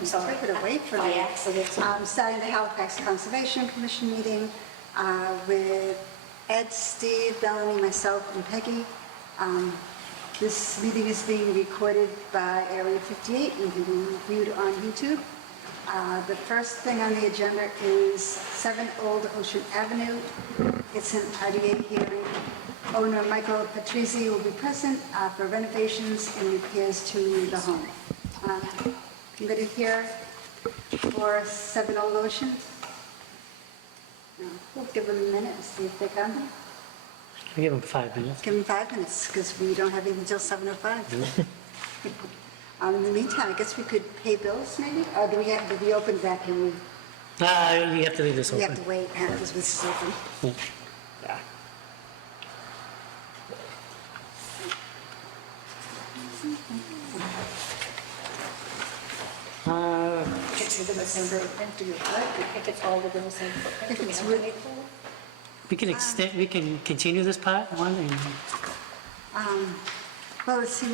I'm sorry. Took it away from By me. accident. Starting the Halifax Conservation Commission meeting with Ed, Steve, Bellamy, myself, and Peggy. This meeting is being recorded by Area 58 and can be viewed on YouTube. The first thing on the agenda is 7 Old Ocean Avenue. It's an RDA hearing. Owner Michael Patrizzi will be present for renovations and repairs to the home. Anybody here for 7 Old Ocean? No. We'll give them a minute and see if they come. We give them 5 minutes. Give them 5 minutes because we don't have anything until 7:05. In the meantime, I guess we could pay bills maybe? Or do we open that? Can we? You have to leave this We open. have to wait because this is open. Yeah. If it's within the same footprint, do you what? If it's all within the same footprint, do we have to wait for it? We can extend, we can continue this part one and Well, let's see,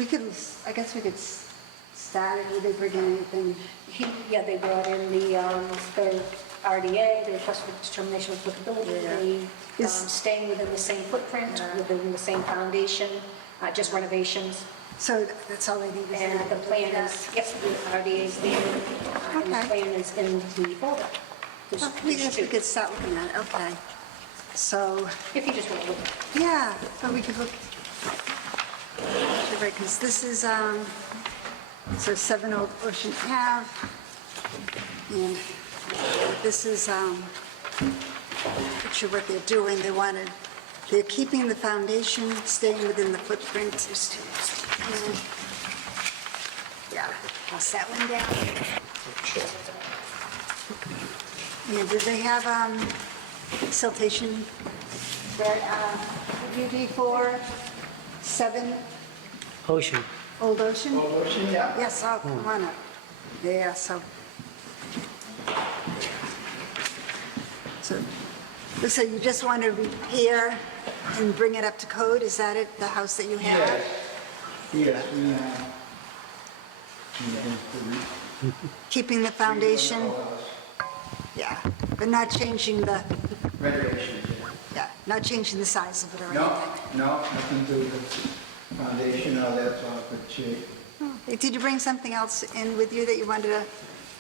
I guess we could start it. Did they bring in anything? Yeah, they brought in the RDA, the request for determination of applicability, Yeah. the staying within the same footprint, within the same foundation, just renovations. So that's all they need is And that. the plan is, yes, the RDA is there, and the Okay. plan is in the folder. There's We guess we two. could start looking at it, okay. So, If you just want to look. yeah, so we could look. Right, because this is, so 7 Old Ocean Ave. And this is, picture what they're doing. They're keeping the foundation, staying within the footprint. And, yeah, pass that one down. And did they have, siltation, that, UD for 7 Ocean. Old Ocean? Old Ocean, yeah. Yes, oh, come on up. Yeah, so. So you just want to repair and bring it up to code? Is that it, the house that you have? Yes, Keeping the foundation? Yeah, but not changing the, Renovation. yeah, not changing the size of it or No, anything? no, nothing to do with the foundation, all that's all good shape. Hey, did you bring something else in with you that you wanted to?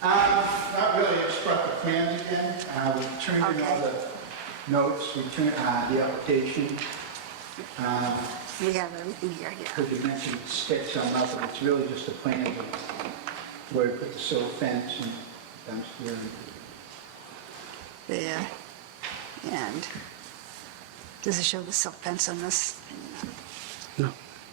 Not really, I just brought the plans again. We turned in all Okay. the notes, we turned, the application. We have everything here, yeah. Because you mentioned sticks on nothing, it's really just a plan of where to put the silt fence and dumpster. There. And does it show the silt fence on this? No.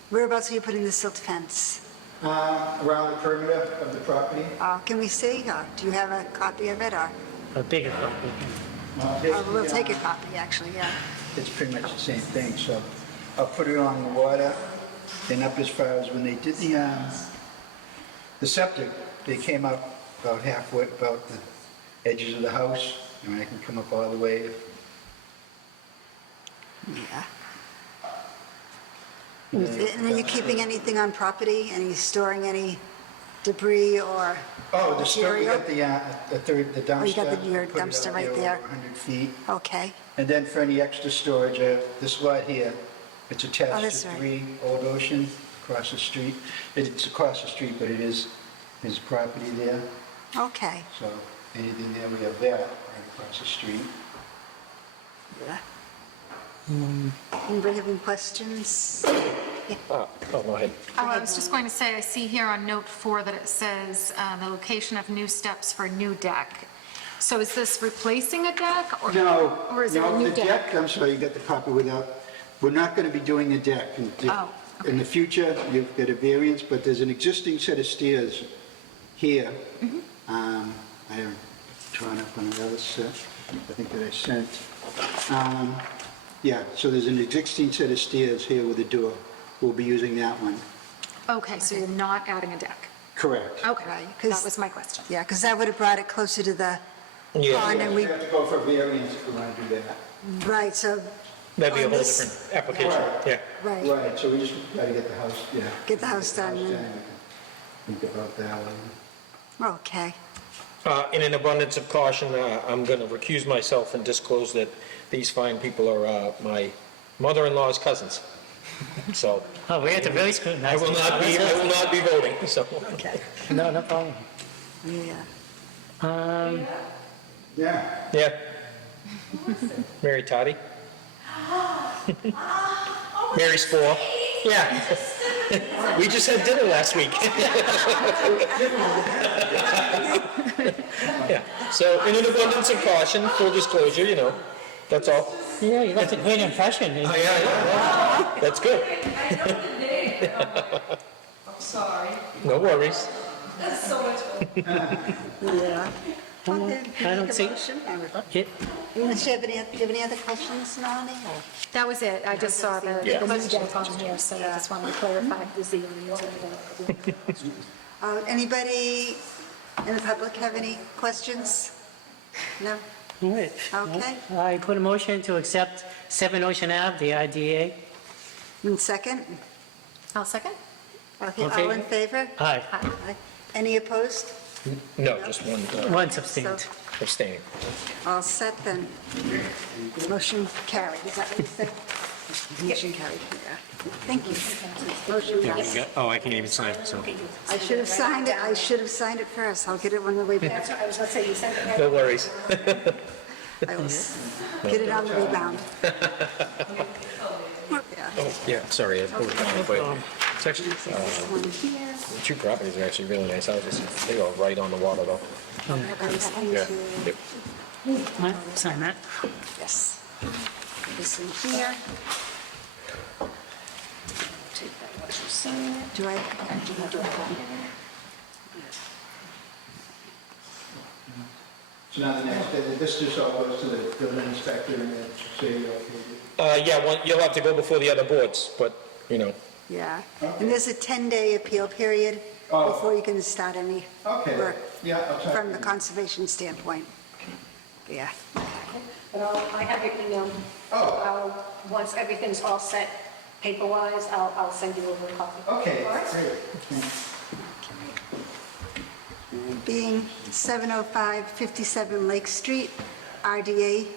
Whereabouts are you putting the silt fence? Around the perimeter of the property. Can we see? Do you have a copy of it? Or A bigger copy. we'll take a copy, actually, yeah. It's pretty much the same thing, so I'll put it on the water, and up as far as when they did the septic, they came up about halfway, about the edges of the house, and I can come up all the way. Yeah. And are you keeping anything on property? Any storing any debris or Oh, the stuff, we material? got the dumpster. Oh, you got your Put it dumpster out right there. Over 100 feet. Okay, And then for any extra storage, this lot here, it's Oh, attached that's to right. 3 Old Ocean across the street. It's across the street, but it is his property there. okay. So anything there, we have that right across the street. Yeah. Anybody have any questions? Oh, go ahead. Oh, I was just going to say, I see here on note 4 that it says the location of new steps for new deck. So is this replacing a deck or? No, Or is it a no, new the deck? deck, I'm sorry, you got the copy without, we're not going to be doing a deck. Oh, In the future, you've got a variance, but there's an existing set of stairs here. Mm-hmm. I haven't drawn up on the other set, I think that I sent. Yeah, so there's an existing set of stairs here with a door. We'll be using that one. Okay, so you're not adding a deck? Correct. Okay, Right, 'cause- that was my question. Yeah, because that would have brought it closer to the Yeah. pond and We we, have to go for variance if we want to do that. right, so. That'd be a on whole this- different application, yeah. Right, Right, so we just got to get the house, yeah. Get the house done, and and- Think about that one. okay. In an abundance of caution, I'm going to recuse myself and disclose that these fine people are my mother-in-law's cousins. So Oh, we have to really I scrutinize. will not be voting, so. Okay. No, no problem. Yeah. Yeah. Yeah. Mary Toddy? Mary Spore? Yeah. We just had dinner last week. Yeah, so in an abundance of caution, full disclosure, that's all. Yeah, you left a great impression. Oh, yeah, that's good. I'm sorry. No worries. That's so much fun. Yeah. Okay, I don't make a see- motion. Yeah, Do you have any other questions, Melanie? or- That was it. I just saw the Yeah. The new deck on here, so I just wanted to clarify the Z areas. Anybody in the public have any questions? No? all right. Okay. I put a motion to accept 7 Ocean Ave, the IDA. And second? I'll second. Okay, Okay. all in favor? Aye. Aye. Any opposed? No, just one One abstained. abstaining. All set then. Motion carried, is that what you said? Motion carried, yeah. Thank you. Motion carried. Oh, I can't even sign, so. I should have signed it first, I'll get it on the way back. That's what I was gonna say, you sent it. No worries. I will get it on the rebound. Yeah. Oh, yeah, sorry, I pulled it down, but it's actually, This one here. the two properties are actually really nice houses. They go right on the water, though. This one Yeah. too. Yep. All right, sign that. Yes. This one here. Do I? So now the next, this just all goes to the building inspector and then say, okay. Yeah, you'll have to go before the other boards, but, Yeah. And there's a 10-day appeal period Oh. before you can start any Okay. work Yeah, I'll try. from the conservation standpoint. Yeah. But I have your email. Oh. Once everything's all set paper-wise, I'll send you over a copy. Okay, All right? great. Being 705 57 Lake Street, RDA,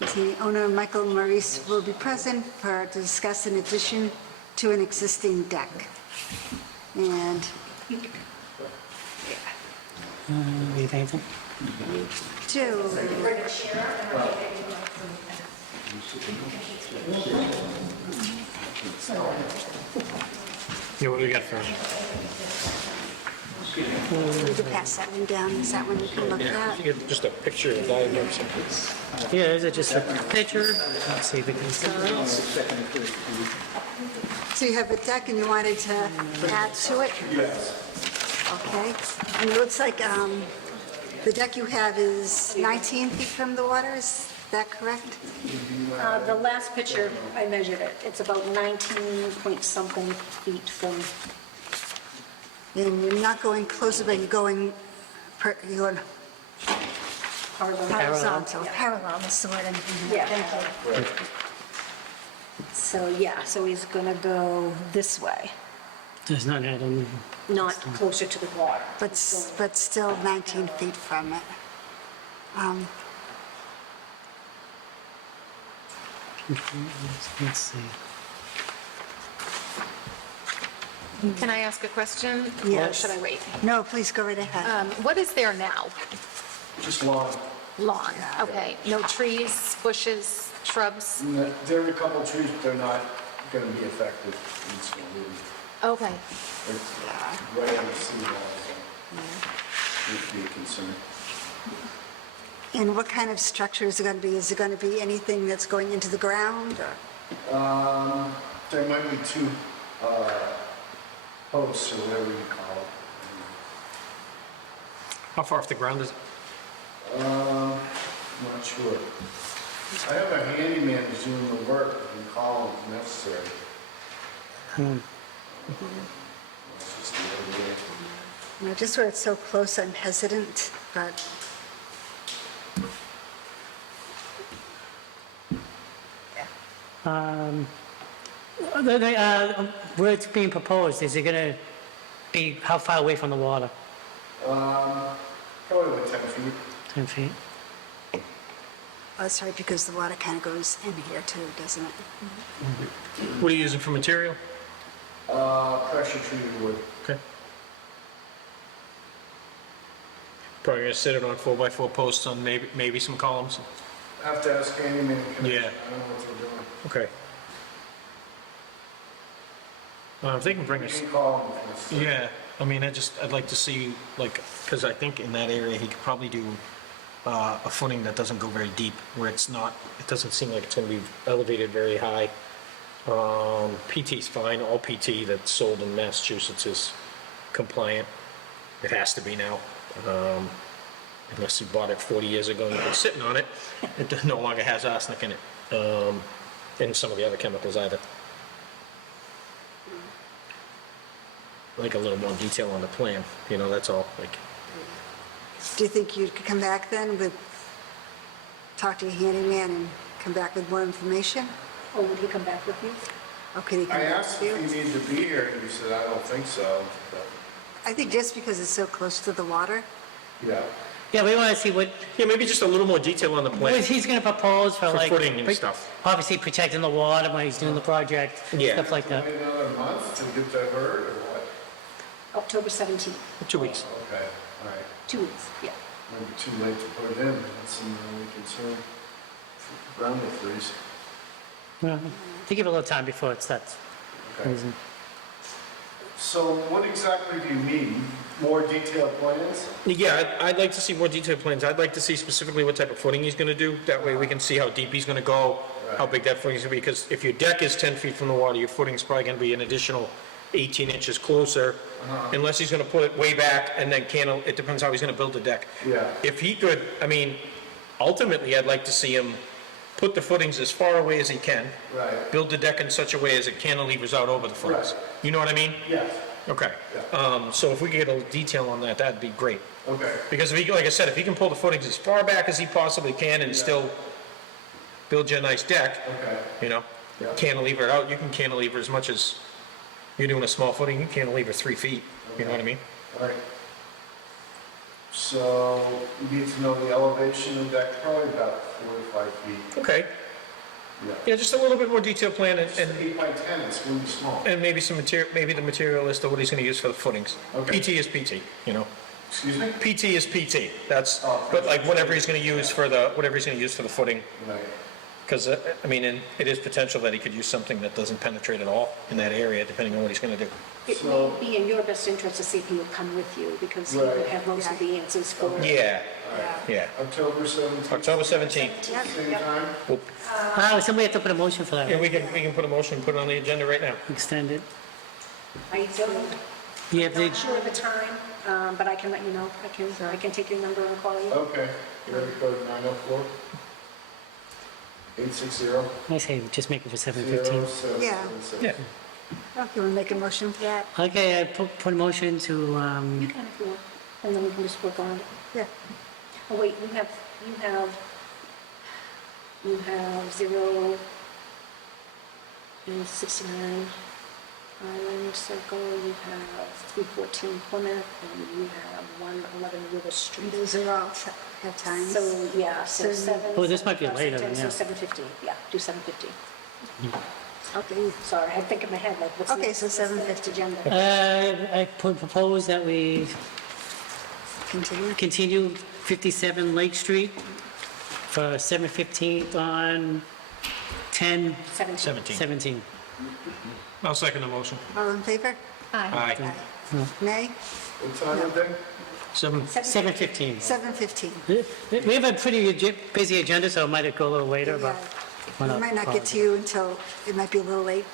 the owner, Michael Maurice, will be present to discuss an addition to an existing deck. And, Anything? two, Yeah, what do we got first? we can pass that one down, is that one you can look at? Just a picture of diagrams. Yeah, is it just a picture? Let's see if we can see. So you have a deck and you wanted to add to it? Yes. Okay, and it looks like the deck you have is 19 feet from the water, is that correct? The last picture, I measured it. It's about 19 point something feet from, And you're not going closer, but you're going horizontal, parallel, that's the word I'm thinking of. yeah. Thank you. So, yeah, so he's gonna go this way, There's none, I don't, not closer to the water. But still 19 feet from it. let's see. Can I ask a question? Or Yes. should I wait? No, please go right ahead. What is there now? Just lawn. Lawn, okay. No trees, bushes, shrubs? There are a couple of trees, but they're not going to be effective in school. Okay. It's right on the seawall, so would be a concern. And what kind of structure is it going to be? Is it going to be anything that's going into the ground, or? There might be two posts or whatever you call it. How far off the ground is it? Not sure. I have a handyman who's doing the work, I can call him if necessary. That's just the idea. Just where it's so close, I'm hesitant, but Where it's being proposed, is it gonna be, how far away from the water? Probably like 10 feet. 10 feet? Oh, that's right, because the water kind of goes in here too, doesn't it? What are you using for material? Pressure treated wood. Okay. Probably gonna sit it on 4x4 posts on maybe some columns? Have to ask handyman connection. Yeah. I don't know what they're doing. Okay. If they can bring You us, can call them if necessary. yeah, I mean, I'd like to see, like, because I think in that area, he could probably do a footing that doesn't go very deep, where it doesn't seem like it's gonna be elevated very high. PT's fine, all PT that's sold in Massachusetts is compliant. It has to be now. Unless you bought it 40 years ago and you've been sitting on it, it no longer has arsenic in it, and some of the other chemicals either. Like a little more detail on the plan, that's all, like, Do you think you could come back then talk to your handyman and come back with more information? Or would he come back with you? Or could he come I back asked with if you? he needed to be here, and he said, I don't think so. But, I think just because it's so close to the water, yeah. Yeah, we want to see what yeah, maybe just a little more detail on the plan. he's going to propose for For like. footing and stuff. Obviously protecting the water when he's doing the project, Yeah. stuff like that. Wait another month to get that heard, or what? October 17th, 2 weeks. Okay, all right. 2 weeks, yeah. Maybe too late to put it in. That's something we can soon. Ground will freeze. Yeah, to give it a little time before it starts. Okay. So what exactly do you need? More detailed plans? Yeah, I'd like to see more detailed plans. I'd like to see specifically what type of footing he's gonna do. That way we can see how deep he's gonna go, how big that footing's gonna be, because if your deck is 10 feet from the water, your footing's probably gonna be an additional 18 inches closer, unless he's gonna put it way back and then it depends how he's gonna build the deck. Yeah. If he could, ultimately, I'd like to see him put the footings as far away as he can. Right. Build the deck in such a way as it cantilevers out over the footings. Right. You know what I mean? Yes. Okay. So if we could get a little detail on that, that'd be great. Okay. Because if he, like I said, if he can pull the footings as far back as he possibly can and still build you a nice deck, Okay. Yeah. cantilever it out, you can cantilever as much as you're doing a small footing, you can cantilever 3 feet, you know what I mean? All right. So you need to know the elevation of the deck, probably about 4 to 5 feet. Okay, Yeah. yeah, just a little bit more detailed plan It's and 8 by 10, it's going to be small. and maybe some material, maybe the material list of what he's gonna use for the footings. Okay. PT is PT, Excuse me? PT is PT, that's, Oh, but like whatever he's gonna use for the footing. Right. Because, and it is potential that he could use something that doesn't penetrate at all in that area, depending on what he's gonna do. It So- may be in your best interest to see if he would come with you, because he would Right. have most of the answers for it. Yeah, yeah. October 17th. October 17th. Same time? Somebody have to put a motion for Yeah, that, we can put a motion, put it on the agenda right now. extend it. I don't, You have the, not sure of the time, but I can let you know. I can take your number and call you. Okay. Area code 904 860 I say, just make it for 7:15. 0776. Yeah. oh, you want to make a motion for that? Okay, I put a motion to, You can if you want, and then we can just work on it. Yeah. Oh, wait, you have 0 and 69 Island Circle, you have 314 Plymouth, and you have 111 River Street. Those are all have times. So, yeah, so So- 7. Oh, this might be later than So that. 7:50, yeah, do 7:50. Okay, Sorry, I think in my head, like, what's the Okay, next so what's the 7:50. next agenda? I propose that we continue. continue 57 Lake Street for 7:15 on 17. 10/17. I'll second the motion. All in favor? Aye. Nay? What time of day? 7:15. 7:15. We have a pretty busy agenda, so it might go a little later, but. We might not get to you until, it might be a little late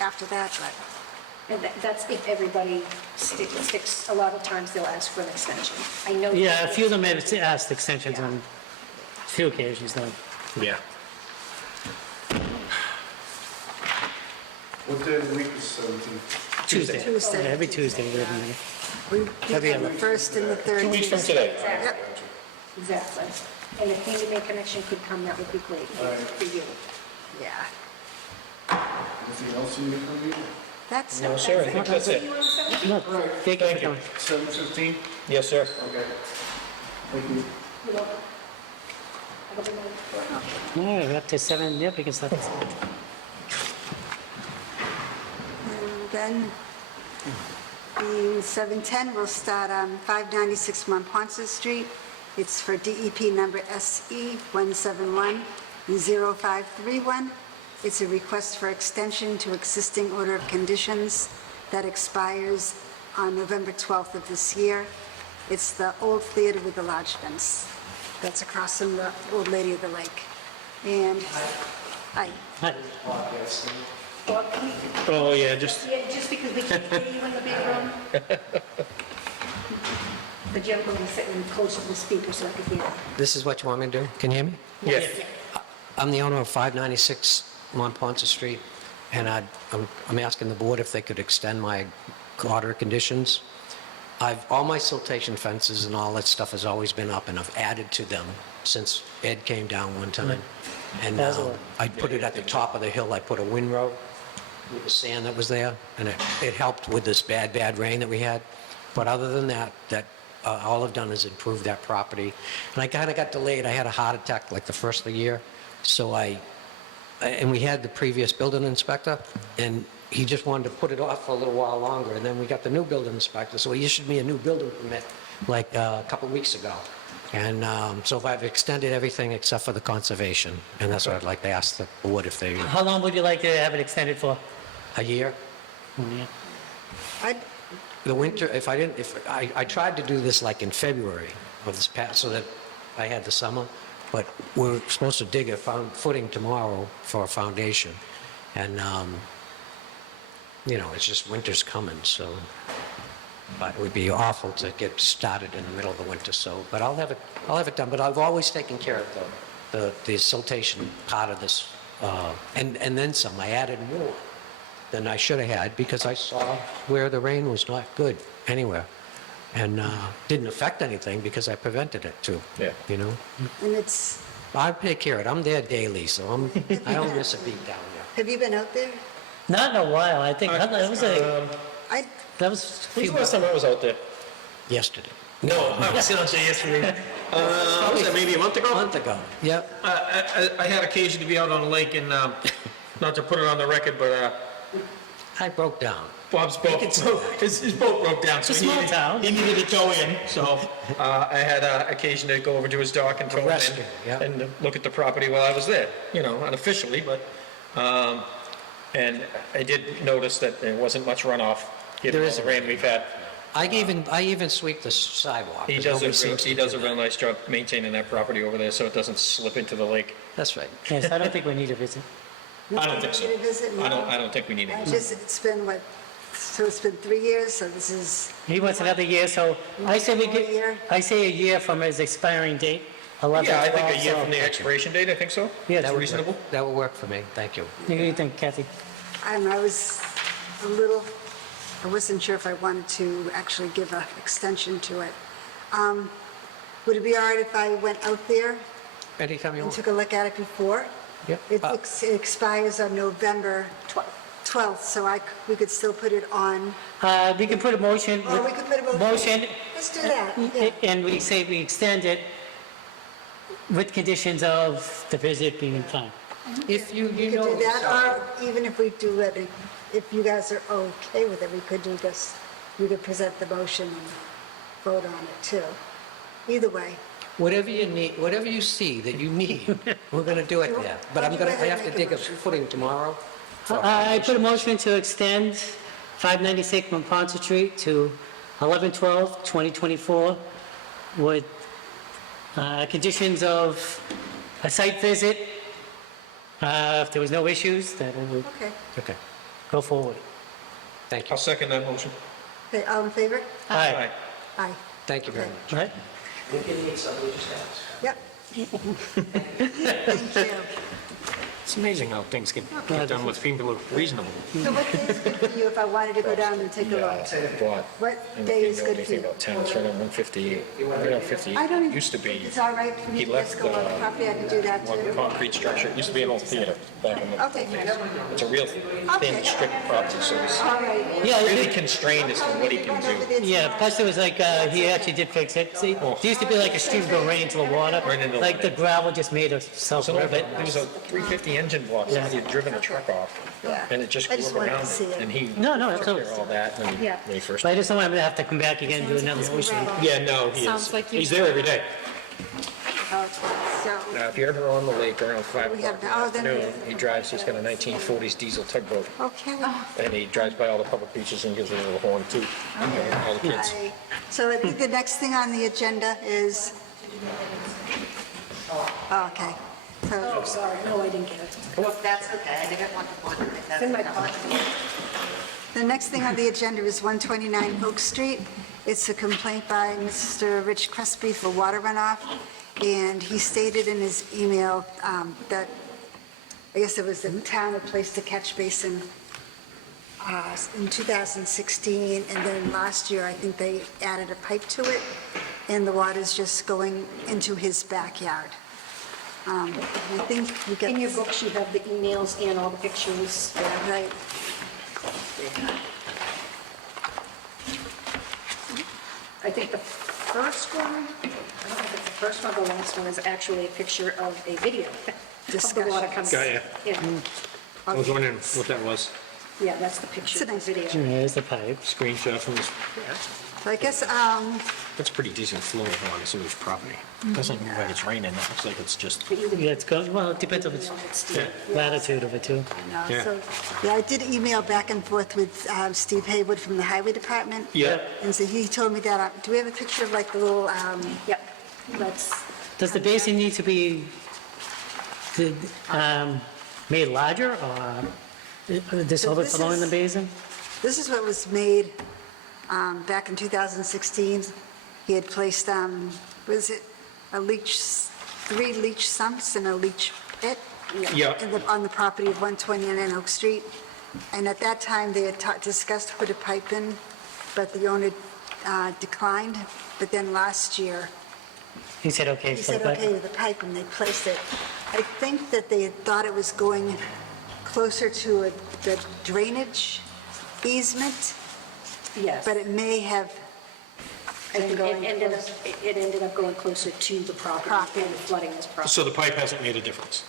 after that, but, And that's if everybody sticks, a lot of times they'll ask for an extension. I know. Yeah, a few of them have asked extensions on a few occasions, though. Yeah. What day of the week is 17th? Tuesday. Tuesday. Yeah, every Tuesday. we're doing it. we Every have the other. first and the third. 2 weeks from today. Yep, Exactly. And if handyman connection could come, that would be great for you. yeah. Anything else you need from me? That's, No, sir, I think that's it. No, thank you for Thank you. coming. 7:15? Yes, sir. Okay. Thank you. You're welcome. Have a good night. All right, we're up to 7, yep, we can start this. And then, being 7:10, we'll start on 596 Monpont Street. It's for DEP number SE 1710531. It's a request for extension to existing order of conditions that expires on November 12th of this year. It's the old theater with the large fence that's across from the Old Lady of the Lake. And, hi. Hi. Bob, can you- Oh, yeah, just, Yeah, just because we can't hear you in the big room. But you're going to sit in close to the speaker so I can hear. This is what you want me to do? Can you hear me? yeah. I'm the owner of 596 Montponton Street, and I'm asking the board if they could extend my order of conditions. All my siltation fences and all that stuff has always been up, and I've added to them since Ed came down one time. And Basil. I put it at the top of the hill, I put a windrow with the sand that was there, and it helped with this bad rain that we had. But other than that, all I've done is improve that property. And I kind of got delayed. I had a heart attack like the first of the year. So and we had the previous building inspector, and he just wanted to put it off for a little while longer. And then we got the new building inspector, so he issued me a new building permit like a couple weeks ago. And so I've extended everything except for the conservation. And that's what I'd like to ask the board if they, How long would you like to have it extended for? a year? I'd- The winter, I tried to do this like in February of this past, so that I had the summer, but we're supposed to dig a footing tomorrow for a foundation. And, it's just winter's coming, so, but it would be awful to get started in the middle of the winter, so, but I'll have it done, but I've always taken care of the siltation part of this, and then some. I added more than I should have had, because I saw where the rain was not good anywhere. And didn't affect anything because I prevented it too. Yeah. And it's, I take care of it. I'm there daily, so I don't miss a beat down there. have you been out there? Not in a while, I think, that was I, that was. When's the last time I was out there? Yesterday. No, I was out there yesterday. What was that, maybe a month A ago? month ago, yep. I had occasion to be out on the lake and, not to put it on the record, but I broke down. Bob's boat, his boat broke down, so It's a small town. he needed to tow in, so I had occasion to go over to his dock and tow him rescue, yeah. in and look at the property while I was there, unofficially, but, and I did notice that there wasn't much runoff, given There all the isn't. rain we've had. I even sweep the sidewalk. He 'cause does nobody seems to he do does a that. real nice job maintaining that property over there, so it doesn't slip into the lake. That's right. Yes, I don't think we need a visit. I don't think so. Did you visit? No. I don't think we need I it. just, it's been so it's been 3 years, so this is, He wants another year, so I say we One more get, year? I say a year from his expiring date, 11/12. Yeah, I think a year so- from the expiration date, I think so. Yeah, That's that would reasonable. That will work for me, thank you. What do you think, Kathy? I was I wasn't sure if I wanted to actually give an extension to it. Would it be all right if I went out there Anytime you and want. took a look at it before? Yep. It expires on November 12th, so we could still put it on, We can put a motion. or we could put a motion. Motion, Let's do that, yeah. and we say we extend it with conditions of the visit being fine. If you We could do that, or even if we do it, if you guys are okay with it, we could do this, we could present the motion and vote on it too. Either way. Whatever you need, whatever you see that you need, we're gonna do it there. But I have to dig a footing tomorrow. I put a motion to extend 596 Monpont Street to 11/12/2024 with conditions of a site visit. If there was no issues, that it would Okay. Okay, go forward. thank you. I'll second that motion. Okay, all in favor? Aye. Aye. Thank you very Okay. much. Right? We can need something, just ask. Yep. Thank you. It's amazing how things get done with people who are reasonable. So what day is good for you if I wanted to go down and take a look? But, What day is good for you? about town, it's right on 158, right on 58. I don't even. Used to be, It's all right for me he to just left go on the property, I can do that one too. concrete structure, it used to be an old theater back in the Okay. days. It's a real Okay. thin strip property, so he's All right. Yeah, really it- constrained as to what he can do. yeah, plus it was like, he actually did fix it. See, there used to be like a stream go right into the water. Right into the Like the water. gravel just made itself So a little there bit. was a 350 engine block, Yeah. he had driven a truck off, Yeah. and it just I grew just up wanted to around see it, it. and he No, took absolutely. care of all that when Yeah. he first. But I just don't want him to have to come back again and do another motion. Yeah, no, he is. Sounds like you- He's there every day. So, Now, if you're ever on the lake around 5 We have o'clock in the now- oh, then- afternoon, he drives, he's got a 1940s diesel tugboat, okay. and he drives by all the public beaches and gives a little horn too. All the kids. So I think the next thing on the agenda is, oh, okay. So Oh, sorry, no, I didn't get it. That's okay, I didn't want the board to think It's in my pocket. the next thing on the agenda is 129 Oak Street. It's a complaint by Mr. Rich Crespi for water runoff, and he stated in his email that, I guess it was the town had placed a catch basin in 2016, and then last year, I think they added a pipe to it, and the water's just going into his backyard. I think we get... In your books, you have the emails and all the pictures. Yeah, right. I think the first one, I don't know if it's the first one or the last one, is actually a picture of a video of the water coming. Got ya. Yeah, I was wondering what that was. yeah, that's the picture It's a of the nice video. There's the pipe. Screenshot from his, So I guess, that's pretty decent flow on somebody's property. Doesn't look like it's raining, it looks like it's just, Yeah, it's going, well, it depends on its latitude of it too. Yeah. so, yeah, I did email back and forth with Steve Haywood from the Highway Department. Yeah. And so he told me that, do we have a picture of like the little, Yep, that's, Does the basin need to be made larger or this So this overflow in the is- basin? this is what was made back in 2016. He had placed, was it a leach, 3 leach sumps and a leach pit? Yeah. On the property of 129 Oak Street. And at that time, they had discussed to put a pipe in, but the owner declined. But then last year, He said, okay, he for the said, okay, pipe. with the pipe, and they placed it. I think that they had thought it was going closer to the drainage easement, yes. but it may have been It going ended up, close. it ended up going closer to the property and flooding this property. so the pipe hasn't made a difference.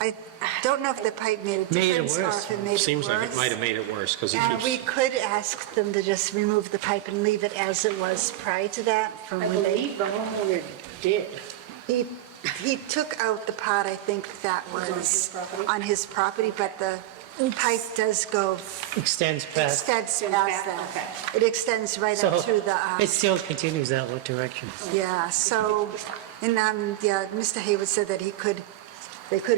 I don't know if the pipe made a Made it difference or worse. if it made it worse. Seems like it might have made it worse, because it And we keeps, could ask them to just remove the pipe and leave it as it was prior to that from I when they... believe the homeowner did. He took out the part, I think, that was on his property, but the pipe does go, Extends past. extends past that. It extends right So up to the, it still continues that direction. yeah, so, and, yeah, Mr. Hayward said that they could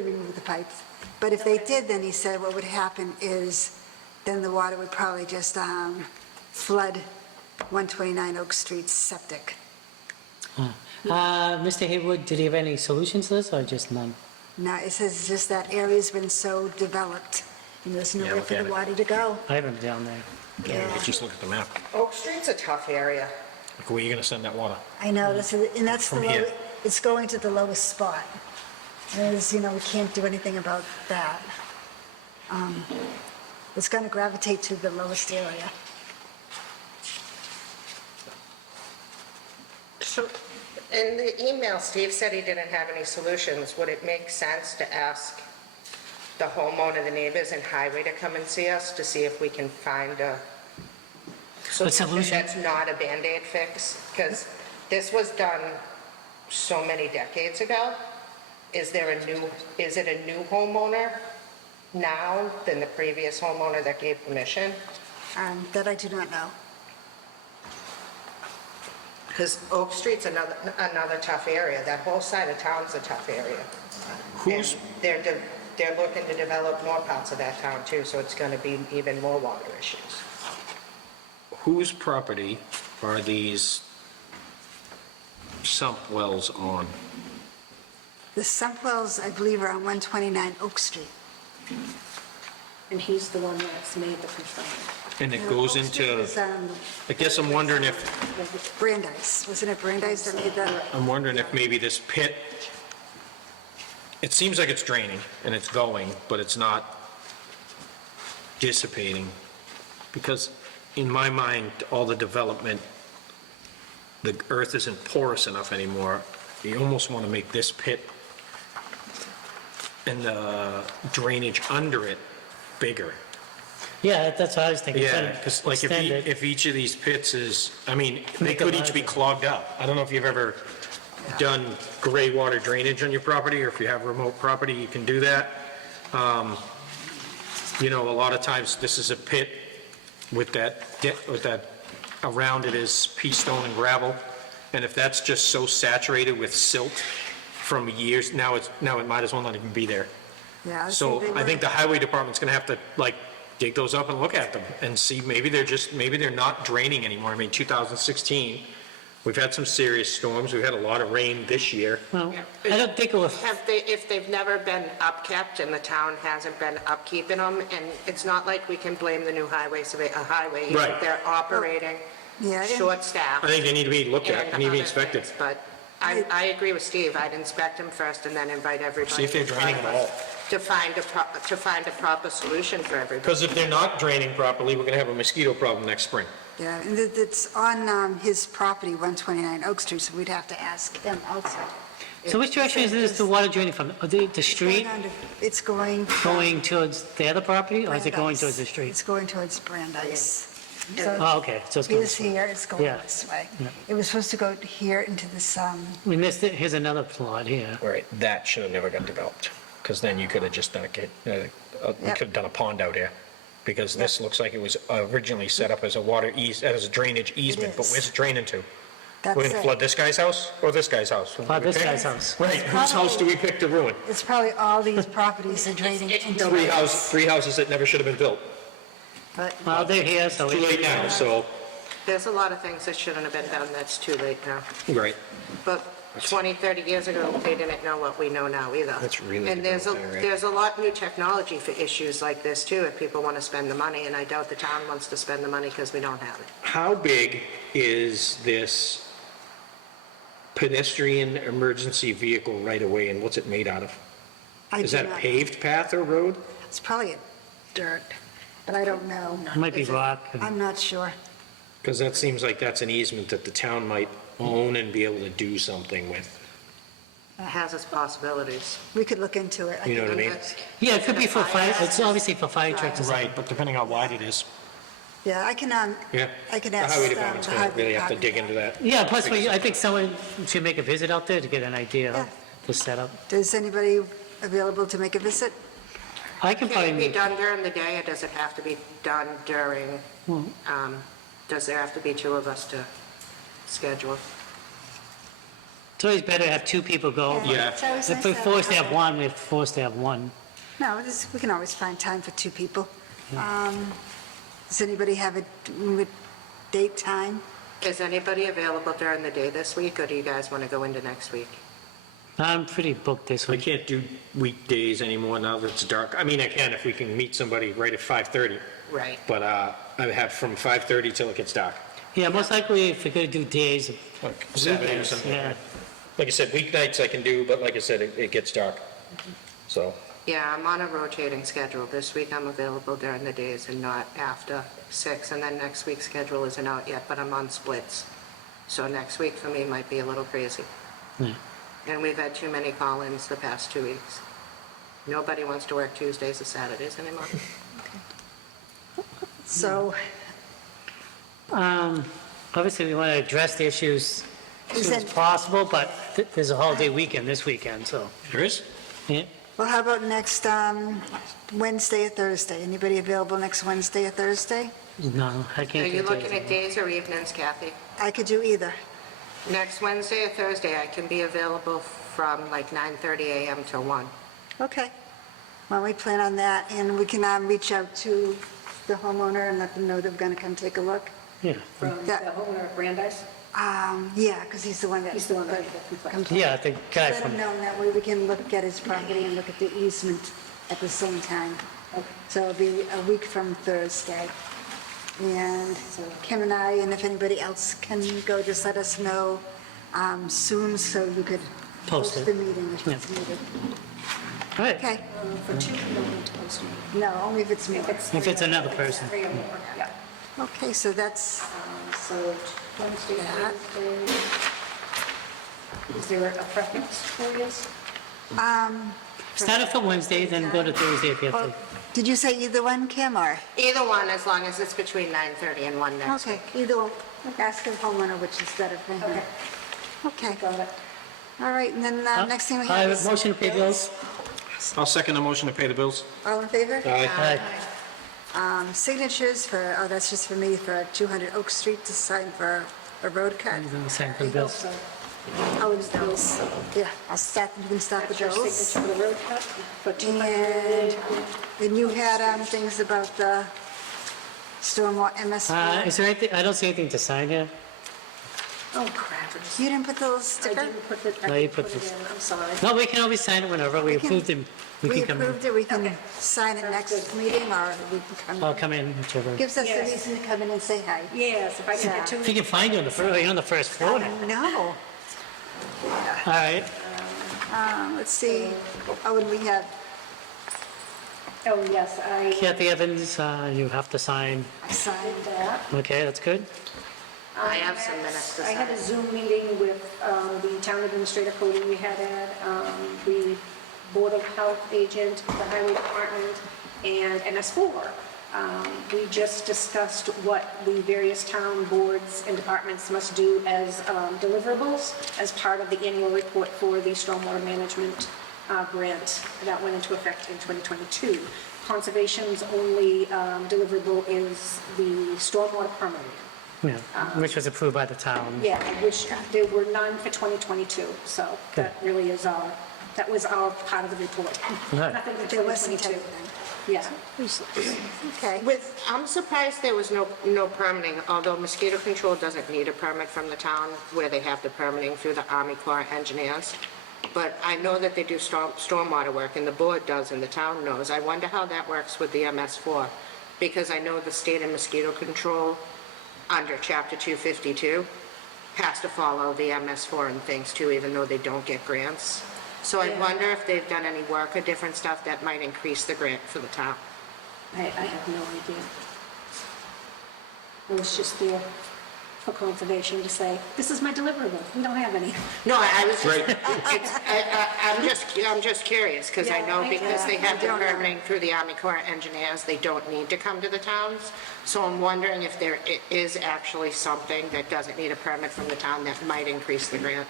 remove the pipe. But if they did, then he said what would happen is, then the water would probably just flood 129 Oak Street's septic. Mr. Haywood, did he have any solutions to this or just none? Now, it says just that area's been so developed, and there's nowhere look for at the it. water to go. I haven't been down there. Yeah. just look at the map. Oak Street's a tough area. Like, where are you gonna send that water? I know, and that's the From here. it's going to the lowest spot. As, we can't do anything about that. It's going to gravitate to the lowest area. So, in the email, Steve said he didn't have any solutions. Would it make sense to ask the homeowner, the neighbors, and highway to come and see us to see if we can find a solution? that's not a Band-Aid fix? Because this was done so many decades ago. Is it a new homeowner now than the previous homeowner that gave permission? That I do not know. Because Oak Street's another tough area. That whole side of town's a tough area. Who's, And they're looking to develop more parts of that town too, so it's going to be even more water issues. whose property are these sump wells on? The sump wells, I believe, are on 129 Oak Street. And he's the one that's made the complaint. And it goes Oak Street into, was, I guess I'm wondering if, Brandeis, wasn't it Brandeis that made that? I'm wondering if maybe this pit, it seems like it's draining and it's going, but it's not dissipating. Because in my mind, all the development, the earth isn't porous enough anymore. You almost want to make this pit and the drainage under it bigger. Yeah, that's what I was thinking. Yeah, because like Extend it. if each of these pits is, I mean, they Make it could each be larger. clogged up. I don't know if you've ever done gray water drainage on your property, or if you have remote property, you can do that. You know, a lot of times, this is a pit with that, around it is pea stone and gravel, and if that's just so saturated with silt from years, now it might as well not even be there. Yeah. So they I think were- the highway department's gonna have to, like, dig those up and look at them and see, maybe they're not draining anymore. I mean, 2016, we've had some serious storms, we've had a lot of rain this year. Well, I don't think it was, If they've never been upkept and the town hasn't been upkeeping them, and it's not like we can blame the new highway highway. Right. They're operating, Yeah, I didn't- short-staffed. I think they need to be looked at, and they need to be other inspected. things, But I agree with Steve, I'd inspect them first and then invite everybody. See if they're in front draining of at us all. To find a proper solution for everybody. Because if they're not draining properly, we're gonna have a mosquito problem next spring. Yeah, and it's on his property, 129 Oak Street, so we'd have to ask him also. so which direction is this, the water draining from? The street It's going from going towards the other property, or is it going Brandeis. towards the street? It's going towards Brandeis. So Oh, okay, so it's going here's this way. here, it's going Yeah. this way. Yeah. It was supposed to go here into this, I mean, here's another plot here. Right, that should have never got developed, because then you could have just done you Yep. could have done a pond out here. Because this looks like it was originally set up as a as a drainage easement, but is. where's it draining to? that's We're gonna it. flood this guy's house or this guy's house? Flood this guy's house. Right, whose house do we pick to ruin? It's probably all these properties are draining into Three it. houses that never should have been built. But Well, they're here, so. Too late now, so. There's a lot of things that shouldn't have been done that's too late now. Right. But 20, 30 years ago, they didn't know what we know now either. That's really And there's developed area. there's a lot new technology for issues like this too, if people want to spend the money, and I doubt the town wants to spend the money because we don't have it. How big is this pedestrian emergency vehicle right away, and what's it made out of? I Is do that a not- paved path or road? It's probably a dirt, but I don't know. It might be rock. I'm not sure. Because that seems like that's an easement that the town might own and be able to do something with. It has its possibilities. We could look into it. You know what I mean? Yeah, it could be for fire, it's obviously for fire trucks. and stuff. Right, but depending on how wide it is. Yeah, I can ask. The highway department's the gonna highway really have to department. dig into that. Yeah, plus, I think someone should make a visit out there to get an idea Yeah. of the setup. Does anybody available to make a visit? I can Can it be probably, done during the day, or does it have to be done during, does there have to be two of us to schedule? it's always better to have two people go. Yeah. It's always If nice we're to forced to have- have one, we're forced to have one. No, we can always find time for two people. Does anybody have a date, time? Is anybody available during the day this week, or do you guys want to go into next week? I'm pretty booked this I week. can't do weekdays anymore now that it's dark. I mean, I can if we can meet somebody right at 5:30. Right. But I have from 5:30 till it gets dark. Yeah, most likely if we're gonna do days, Like Saturday or weekends, something. yeah. Like I said, weeknights I can do, but like I said, it gets dark. So, Yeah, I'm on a rotating schedule. This week I'm available during the days and not after 6, and then next week's schedule isn't out yet, but I'm on splits. So next week for me might be a little crazy. And we've had too many call-ins the past 2 weeks. Nobody wants to work Tuesdays or Saturdays anymore. So, Obviously, we want to address the issues as Is soon as it- possible, but there's a holiday weekend this weekend, so. there is? Yeah. well, how about next Wednesday or Thursday? Anybody available next Wednesday or Thursday? No, I Are can't you do looking days. at days or evenings, Kathy? I could do either. Next Wednesday or Thursday, I can be available from like 9:30 a.m. till 1. Okay. Why don't we plan on that, and we can reach out to the homeowner and let them know that we're going to come take a look. Yeah. From the That- homeowner of Brandeis? Yeah, because he's the one that. He's the one that made the complaint. complaint. Yeah, the guy Let from, him know, that way we can look at his property and look at the easement at the same time. So it'll be a week from Thursday. And Kim and I, and if anybody else can go, just let us know soon so you could Post post it. the meeting if it's Yeah. needed. all right. Okay, For two, you don't need to post it. no, only if it's me. If it's another person. Three or more, yeah. Okay, so that's, So Wednesday, That. Thursday. Is there a preference for you? Start it for Wednesday, then go to Thursday if you have to. did you say either one, Kim, or? Either one, as long as it's between 9:30 and 1 next week. Okay, either one. Ask the homeowner which is better for him. Okay. Okay, Got it. all right, and then next thing we I have have is... a motion to pay bills. I'll second the motion to pay the bills. All in favor? Aye. Signatures for, oh, that's just for me, for 200 Oak Street to sign for a road cut. I'm gonna sign for the bills. So Oh, it's bills. Yeah, I'll start, you can start the that's your bills. signature for the road cut for 200. And then you had things about the stormwater MS4. Is there anything, I don't see anything to sign here. Oh, crap. You didn't put the little I sticker? didn't put it, No, I you didn't put put it this. in, I'm sorry. No, we can always sign it whenever we can- approve them. We We can come in. approved it, we can Okay. sign it Sounds next good. meeting, or we can come. I'll come in, whichever. Gives us the Yes. reason to come in and say hi. Yes, if I can Yeah. get two. If you can find you on the first, you're on the first floor now. No. All right. Let's see. Oh, and we have, Oh, yes, I Kathy Evans, you have to sign. I signed that. Okay, that's good. I have some minutes to I had a sign. Zoom meeting with the town administrator, Cody, we had the Board of Health agent, the Highway Department, and MS4. We just discussed what the various town boards and departments must do as deliverables as part of the annual report for the stormwater management grant that went into effect in 2022. Conservation's only deliverable is the stormwater permitting. Yeah, which was approved by the town. Yeah, which there were none for 2022, so that really is our, that was our part of the report. Right. Nothing for There wasn't 2022. anything. Yeah. Okay. I'm surprised there was no permitting, although mosquito control doesn't need a permit from the town where they have the permitting through the Army Corps of Engineers. But I know that they do stormwater work, and the board does, and the town knows. I wonder how that works with the MS4, because I know the state and mosquito control under Chapter 252 has to follow the MS4 and things too, even though they don't get grants. So I wonder if they've done any work or different stuff that might increase the grant for the town. I have no idea. It was just there for conservation to say, this is my deliverable, we don't have any. No, I was I'm just curious, because I Yeah, know I because they have the don't know. permitting through the Army Corps of Engineers, they don't need to come to the towns. So I'm wondering if there is actually something that doesn't need a permit from the town that might increase the grant.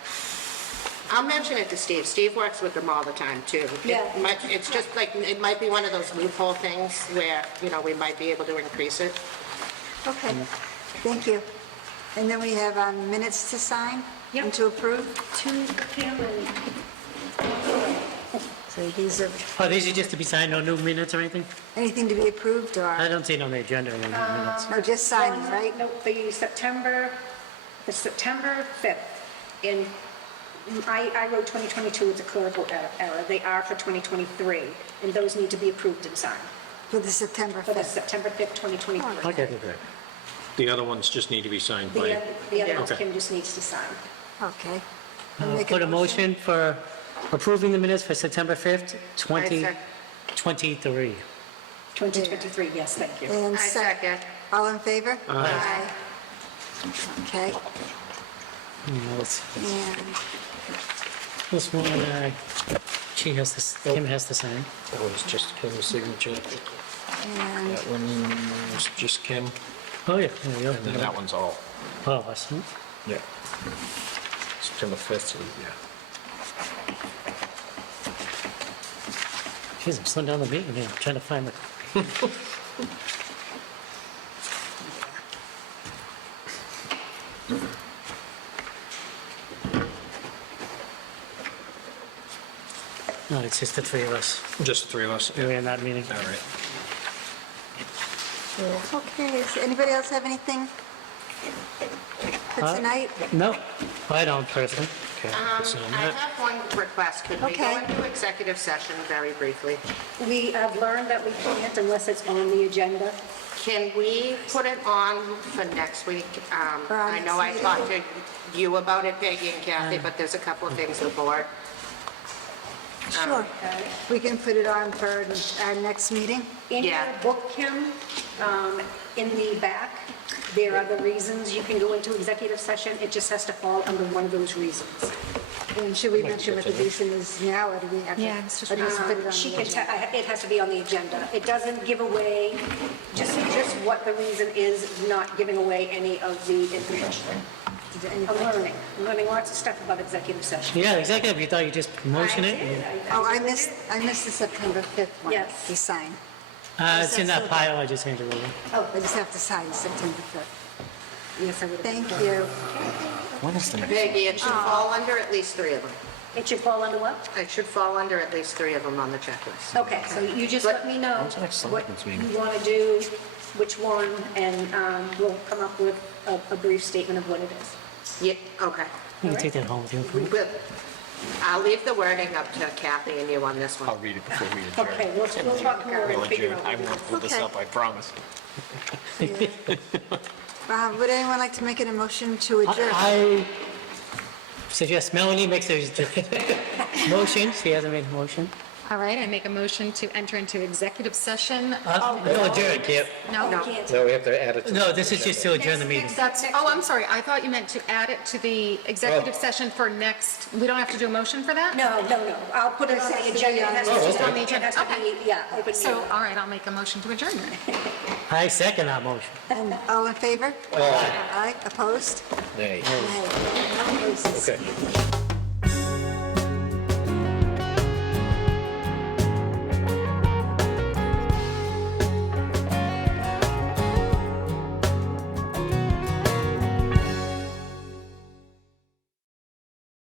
I'll mention it to Steve. Steve works with them all the time, too. Yeah. It's just like, it might be one of those loophole things where, we might be able to increase it. Okay, thank you. And then we have minutes to sign Yep. and to approve. Two, Kim and So these are, Oh, these are just to be signed, no new minutes or anything? anything to be approved, I or, don't see it on the agenda or any minutes. no, just signing, right? No, the September 5th, in, I wrote 2022 as a clerical error. They are for 2023, and those need to be approved and signed For the September for the 5th. September 5th, 2023. Okay, great. The other ones just need to be signed by, The other ones Okay. Kim just needs to sign. Okay. I'll make Put a motion for approving the minutes for September 5th, 2023. 2023, yes, thank you. And I second. all in favor? Aye. Okay, Let's- and This one, she has to, Kim has to sign. that was just Kim's signature. and That one was just Kim, Oh, yeah, there we go. and then that one's all. Oh, awesome. Yeah. September 5th, yeah. Jeez, I'm slowing down the meeting here, I'm trying to find the... No, it's just the three of us. Just the three of us? We're in that meeting. All right. okay, does anybody else have anything? for tonight? No, I don't personally. Okay, so I have one request. Could we go Okay. into executive session very briefly? We have learned that we can't unless it's on the agenda. Can we put it on for next week? For our I know I next talked to you about it, Peggy and Kathy, but there's a couple of things the board. Sure. We can put it on for our next meeting? In your Yeah. book, Kim, in the back, there are the reasons you can go into executive session. It just has to fall under one of those reasons. And should we mention what the reason is now, or do we have to? Yeah, Mr. or just put it on She the can, agenda? it has to be on the agenda. It doesn't give away, just what the reason is, not giving away any of the information. I'm learning lots of stuff about executive session. Yeah, executive, you thought you just motion I it? did, Oh, I really missed, did. I missed the September 5th one. Yes. To sign. It's in that pile I just handed over. Oh, I just have to sign September 5th. Yes, I would. Thank you. when is the next? Peggy, it should fall under at least 3 of them. It should fall under what? It should fall under at least 3 of them on the checklist. Okay, so you just let me know When's the next what selectmen's meeting? you want to do, which one, and we'll come up with a brief statement of what it is. Yeah, okay. You can take that home with you. for me. But I'll leave the wording up to Kathy and you on this I'll one. read it before we adjourn. Okay, we'll talk more We'll and figure adjourn. out. I won't pull this Okay. up, I promise. Would anyone like to make an motion to adjourn? I suggest Melanie makes a motion. She hasn't made a motion. All right, I make a motion to enter into executive session. No, adjourn, Kip. No? No. Can't. No, we have to add it to. No, this is just to adjourn the meeting. That's, oh, I'm sorry, I thought you meant to add it to the executive session for next, we don't have to do a motion for that? No, I'll put it on the agenda. It has to Just be- on the agenda, It has to okay. be, yeah, open So, meeting. all right, I'll make a motion to adjourn then. I second that motion. And all in favor? Aye. Opposed? Nay. Nay. No opposed. Okay.